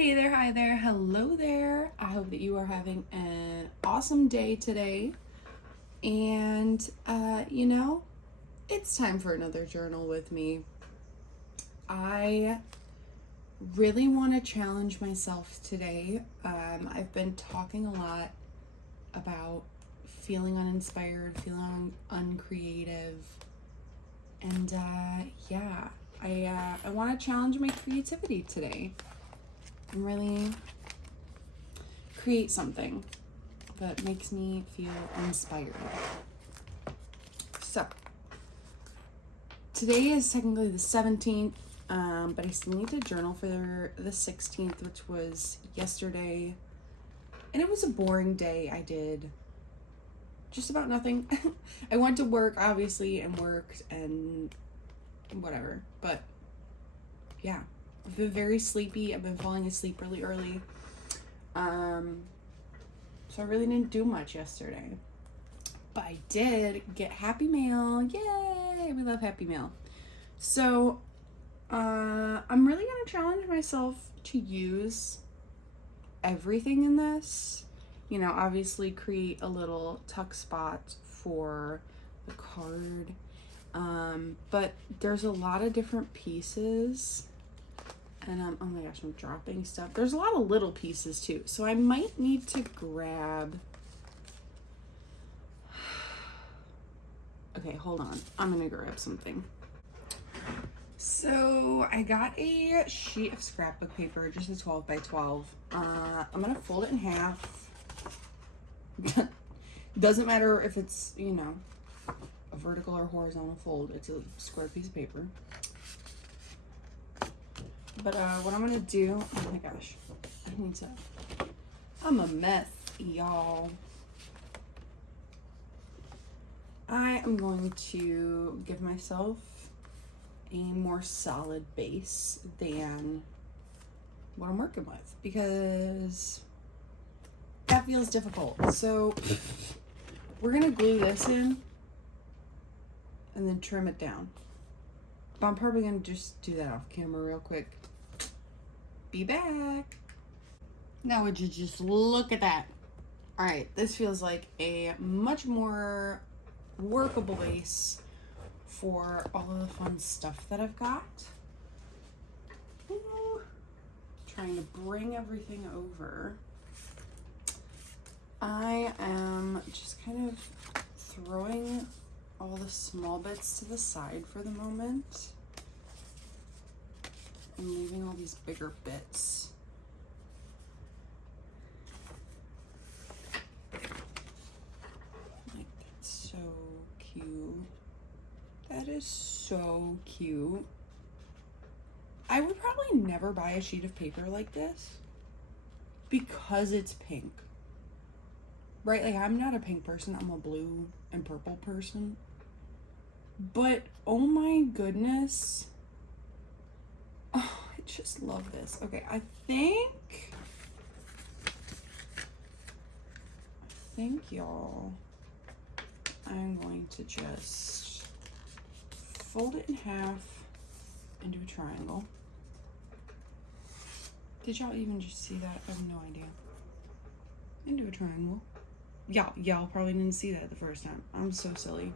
Hey there, hi there, hello there. I hope that you are having an awesome day today. And, it's time for another journal with me. I really want to challenge myself today. I've been talking a lot about feeling uninspired, feeling uncreative. And, I want to challenge my creativity today and really create something that makes me feel inspired. So, today is technically the 17th, but I still need to journal for the 16th, which was yesterday. And it was a boring day. I did just about nothing. I went to work, obviously, and worked and whatever. But yeah, I've been very sleepy. I've been falling asleep really early. So I really didn't do much yesterday. But I did get Happy Mail. Yay! We love Happy Mail. So I'm really going to challenge myself to use everything in this. You know, obviously create a little tuck spot for the card. But there's a lot of different pieces. And oh my gosh, I'm dropping stuff. There's a lot of little pieces too. So I might need to grab... Okay, hold on. I'm gonna grab something. So I got a sheet of scrapbook paper, just a 12 by 12. I'm gonna fold it in half. Doesn't matter if it's, a vertical or horizontal fold. It's a square piece of paper. But what I'm gonna do, oh my gosh, I'm a mess, y'all. I am going to give myself a more solid base than what I'm working with because that feels difficult. So we're gonna glue this in and then trim it down. But I'm probably gonna just do that off camera real quick. Be back. Now would you just look at that? All right, this feels like a much more workable base for all of the fun stuff that I've got. Ooh, trying to bring everything over. I am just kind of throwing all the small bits to the side for the moment and leaving all these bigger bits. Like, that's so cute. That is so cute. I would probably never buy a sheet of paper like this because it's pink. Right? Like, I'm not a pink person. I'm a blue and purple person. But, oh my goodness. Oh, I just love this. Okay, I think, y'all, I'm going to just fold it in half and do a triangle. Did y'all even just see that? I have no idea. And do a triangle. Y'all probably didn't see that the first time. I'm so silly.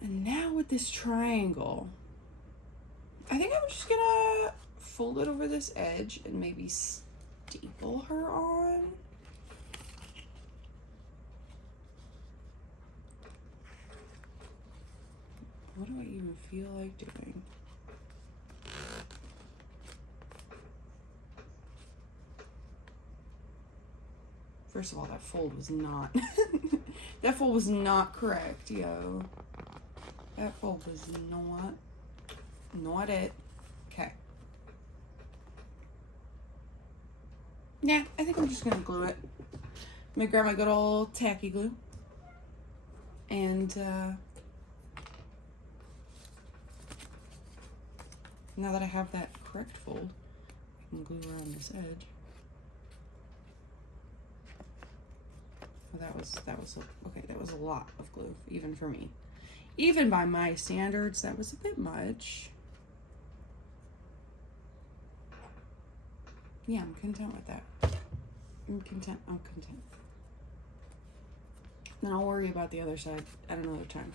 And now with this triangle, I think I'm just gonna fold it over this edge and maybe staple her on. What do I even feel like doing? First of all, that fold was not that fold was not correct, yo. That fold was not it. Okay. Yeah, I think I'm just gonna glue it. I'm gonna grab my good old tacky glue. And now that I have that correct fold, I can glue around this edge. That was okay. That was a lot of glue, even for me. Even by my standards, that was a bit much. yeah, I'm content with that. I'm content. Then I'll worry about the other side at another time.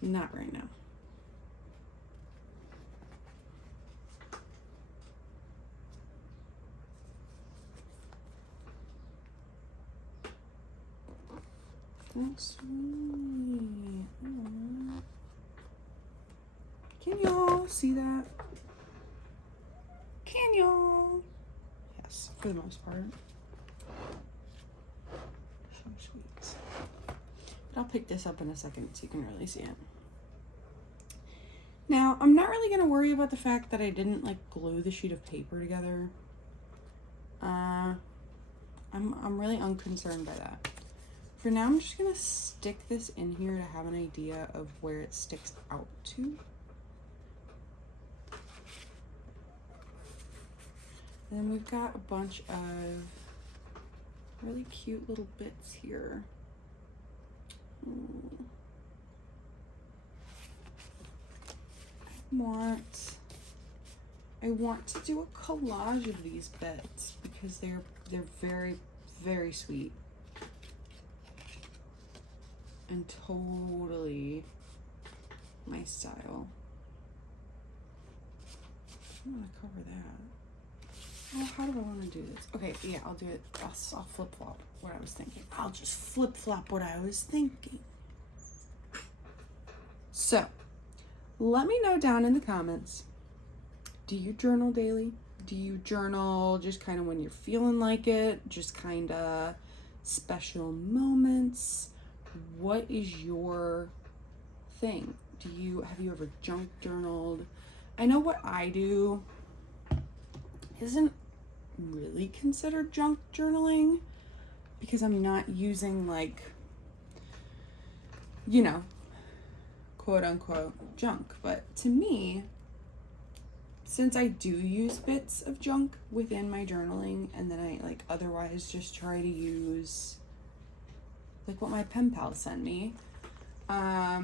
Not right now. That's sweet. Aww. Can y'all see that? Can y'all? Yes, for the most part. So sweet. But I'll pick this up in a second so you can really see it. Now, I'm not really going to worry about the fact that I didn't like glue the sheet of paper together. I'm really unconcerned by that. For now, I'm just going to stick this in here to have an idea of where it sticks out to. And then we've got a bunch of really cute little bits here. I want to do a collage of these bits because they're very, very sweet. And totally my style. I want to cover that. Oh, how do I want to do this? Okay, yeah, I'll do it. I'll flip-flop what I was thinking. I'll just flip-flop what I was thinking. So, let me know down in the comments. Do you journal daily? Do you journal just kind of when you're feeling like it? Just kind of special moments? What is your thing? Have you ever junk journaled? I know what I do isn't really considered junk journaling because I'm not using like, you know, quote unquote junk. But to me, since I do use bits of junk within my journaling and then I like otherwise just try to use like what my pen pals send me, I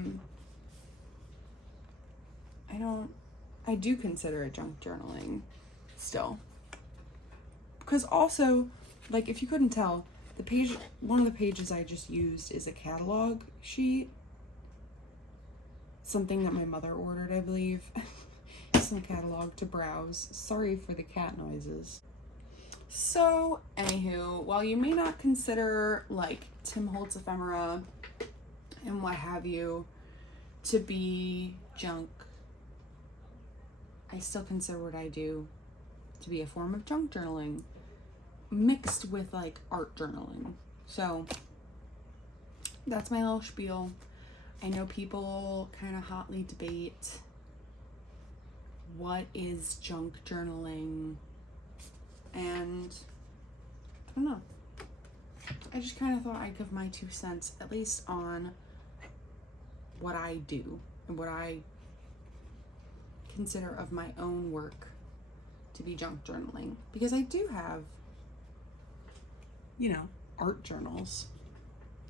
do consider it junk journaling still. Because also, like if you couldn't tell, one of the pages I just used is a catalog sheet. Something that my mother ordered, I believe. Some catalog to browse. Sorry for the cat noises. So, anywho, while you may not consider like Tim Holtz ephemera and what have you to be junk, I still consider what I do to be a form of junk journaling mixed with like art journaling. So that's my little spiel. I know people kind of hotly debate what is junk journaling, and I don't know. I just kind of thought I'd give my 2 cents at least on what I do and what I consider of my own work to be junk journaling, because I do have, you know, art journals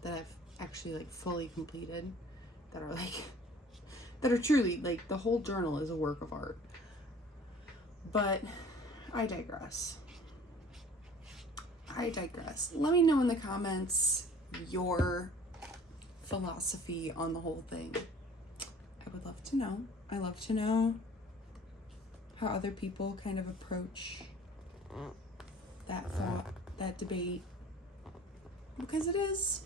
that I've actually like fully completed that are like that are truly like the whole journal is a work of art. But I digress. Let me know in the comments your philosophy on the whole thing. I would love to know. I love to know how other people kind of approach that thought, that debate, because it is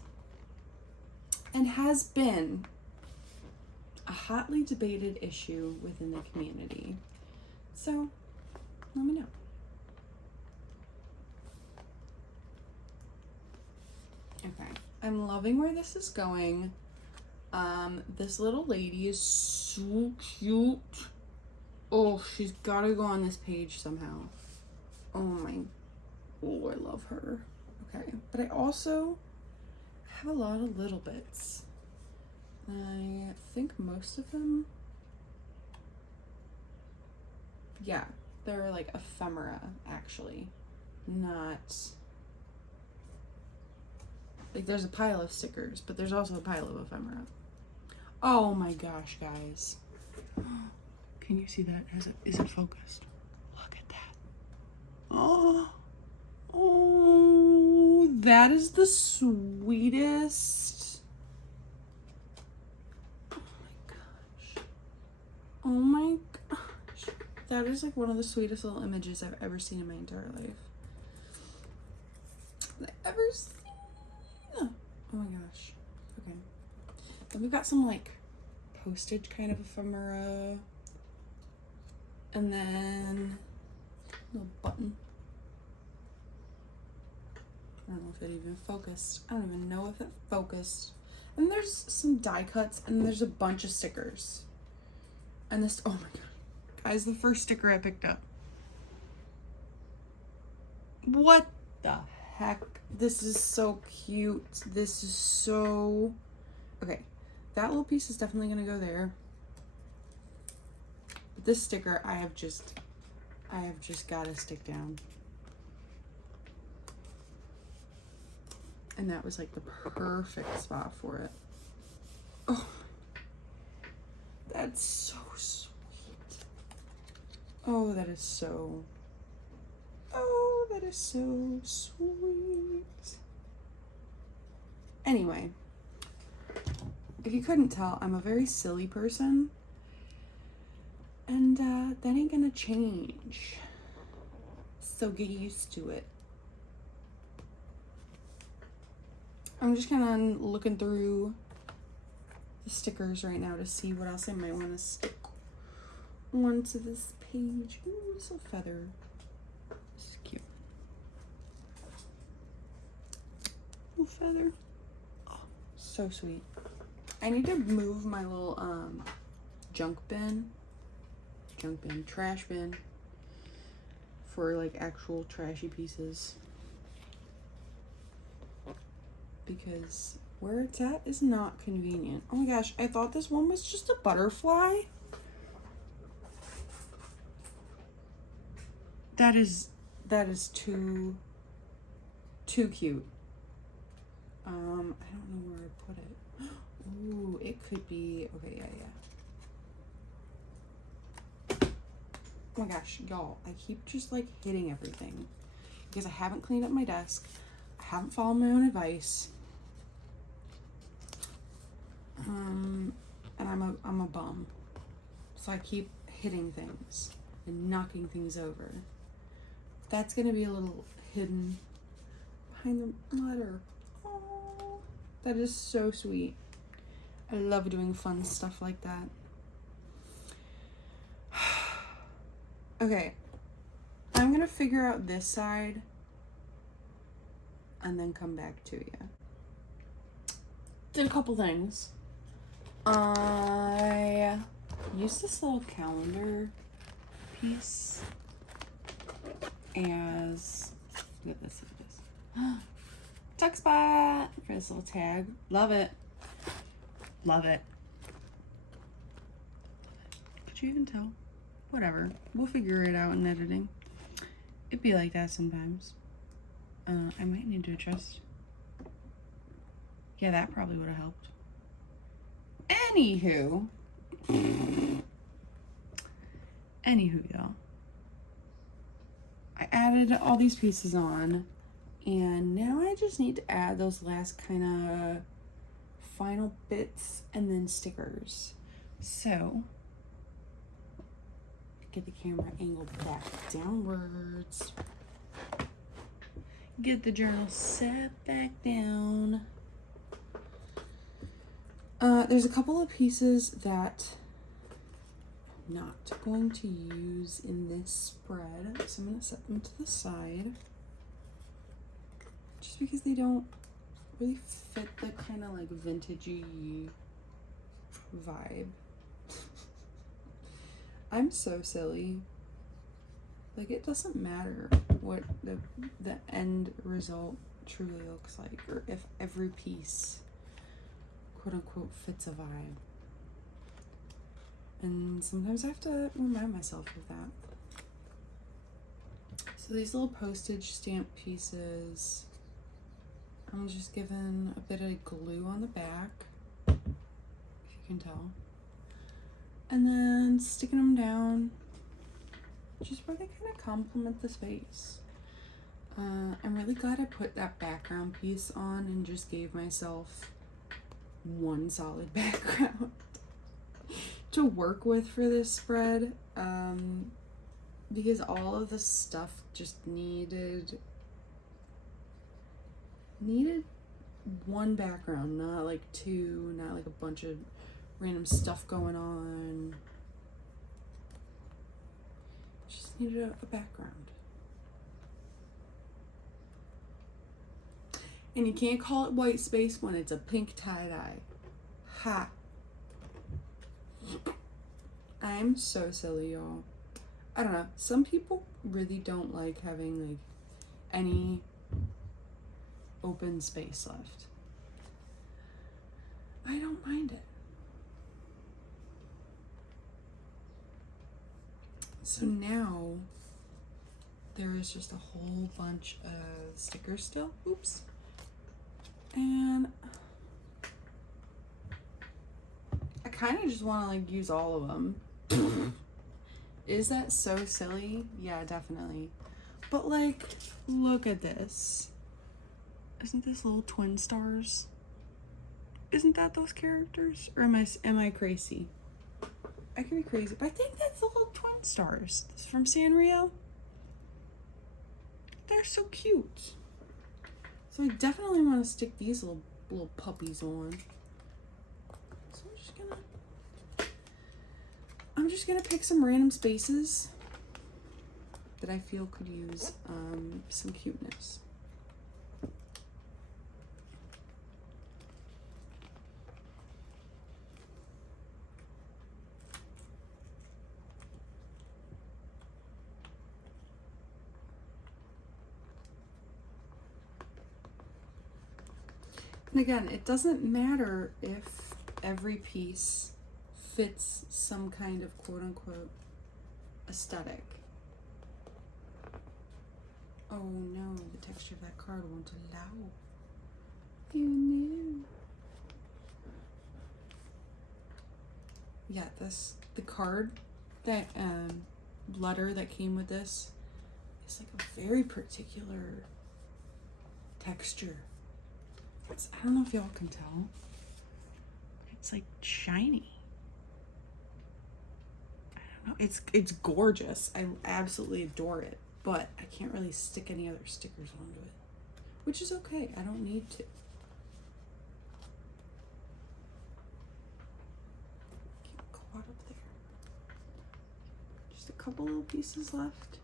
and has been a hotly debated issue within the community. So let me know. Okay, I'm loving where this is going. This little lady is so cute. Oh, she's gotta go on this page somehow. Oh, I love her. Okay, but I also have a lot of little bits. I think most of them, yeah, they're like ephemera, actually. Not, like there's a pile of stickers, but there's also a pile of ephemera. Oh my gosh, guys. Can you see that? Is it focused? Look at that. Oh, that is the sweetest. Oh my gosh. Oh my gosh. That is like one of the sweetest little images I've ever seen in my entire life. I've ever seen. Oh my gosh. Okay. Then we've got some like postage kind of ephemera. And then a little button. I don't know if it even focused. I don't even know if it focused. And there's some die cuts and there's a bunch of stickers. And this, oh my god. Guys, the first sticker I picked up. What the heck? This is so cute. This is so... Okay, that little piece is definitely gonna go there. But this sticker, I have just gotta stick down. And that was like the perfect spot for it. Oh, that's so sweet. Oh, that is so... Oh, that is so sweet. Anyway, if you couldn't tell, I'm a very silly person. And that ain't gonna change. So get used to it. I'm just kind of looking through the stickers right now to see what else I might want to stick onto this page. Ooh, it's a feather. This is cute. Ooh, feather. Oh, so sweet. I need to move my little trash bin for like actual trashy pieces. Because where it's at is not convenient. Oh my gosh, I thought this one was just a butterfly. That is too cute. I don't know where I put it. Ooh, it could be, okay, yeah. Oh my gosh, y'all, I keep just like hitting everything because I haven't cleaned up my desk. I haven't followed my own advice. And I'm a bum. So I keep hitting things and knocking things over. That's gonna be a little hidden behind the letter. Oh, that is so sweet. I love doing fun stuff like that. Okay, I'm gonna figure out this side and then come back to you. Did a couple things. I used this little calendar piece as, look at this, tuck spot for this little tag. Love it. Love it. Could you even tell? Whatever. We'll figure it out in editing. It'd be like that sometimes. I might need to adjust. Yeah, that probably would have helped. Anywho, y'all. I added all these pieces on, and now I just need to add those last kind of final bits and then stickers. So, get the camera angled back downwards. Get the journal set back down. There's a couple of pieces that I'm not going to use in this spread, so I'm going to set them to the side. Just because they don't really fit the kind of like vintagey vibe. I'm so silly. Like, it doesn't matter what the end result truly looks like, or if every piece quote unquote fits a vibe. And sometimes I have to remind myself of that. So these little postage stamp pieces, I'm just giving a bit of glue on the back, if you can tell. And then sticking them down just where they kind of complement the space. I'm really glad I put that background piece on and just gave myself one solid background to work with for this spread, because all of the stuff just needed one background, not like two, not like a bunch of random stuff going on. Just needed a background. And you can't call it white space when it's a pink tie-dye. Ha! I'm so silly, y'all. I don't know. Some people really don't like having like any open space left. I don't mind it. So now there is just a whole bunch of stickers still. Oops. And I kind of just want to like use all of them. Is that so silly? Yeah, definitely. But like, look at this. Isn't this little twin stars? Isn't that those characters? Or am I crazy? I could be crazy, but I think that's the little twin stars. This is from Sanrio. They're so cute. So I definitely want to stick these little puppies on. So I'm just gonna pick some random spaces that I feel could use some cuteness. And again, it doesn't matter if every piece fits some kind of quote-unquote aesthetic. Oh no, the texture of that card won't allow. You knew. Yeah, the card, that letter that came with this is like a very particular texture. I don't know if y'all can tell. It's like shiny. I don't know. It's gorgeous. I absolutely adore it. But I can't really stick any other stickers onto it. Which is okay. I don't need to. Get caught up there. Just a couple little pieces left.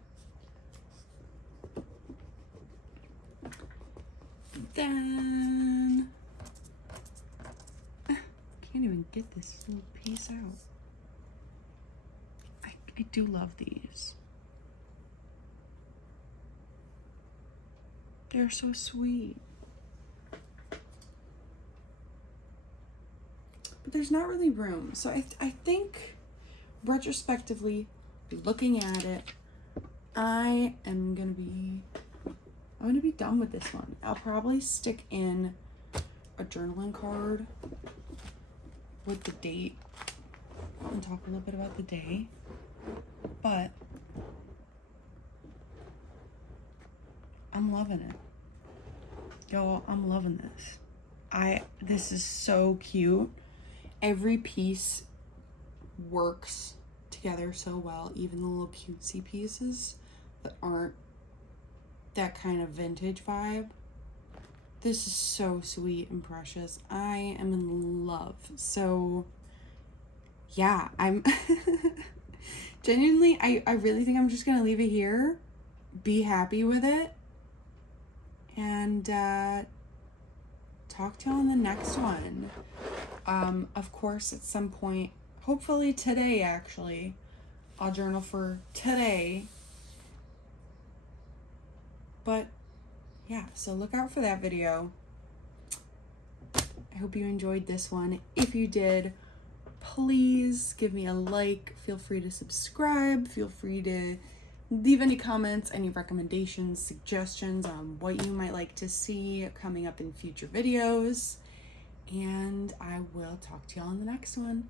Then can't even get this little piece out. I do love these. They're so sweet. But there's not really room. So I think retrospectively, looking at it, I'm gonna be done with this one. I'll probably stick in a journaling card with the date and talk a little bit about the day. But I'm loving it. Y'all, I'm loving this. This is so cute. Every piece works together so well, even the little cutesy pieces that aren't that kind of vintage vibe. This is so sweet and precious. I am in love. So yeah, I'm genuinely, I really think I'm just gonna leave it here, be happy with it, and talk to you on the next one. Of course, at some point, hopefully today actually, I'll journal for today. But yeah, so look out for that video. I hope you enjoyed this one. If you did, please give me a like. Feel free to subscribe. Feel free to leave any comments, any recommendations, suggestions on what you might like to see coming up in future videos. And I will talk to y'all in the next one.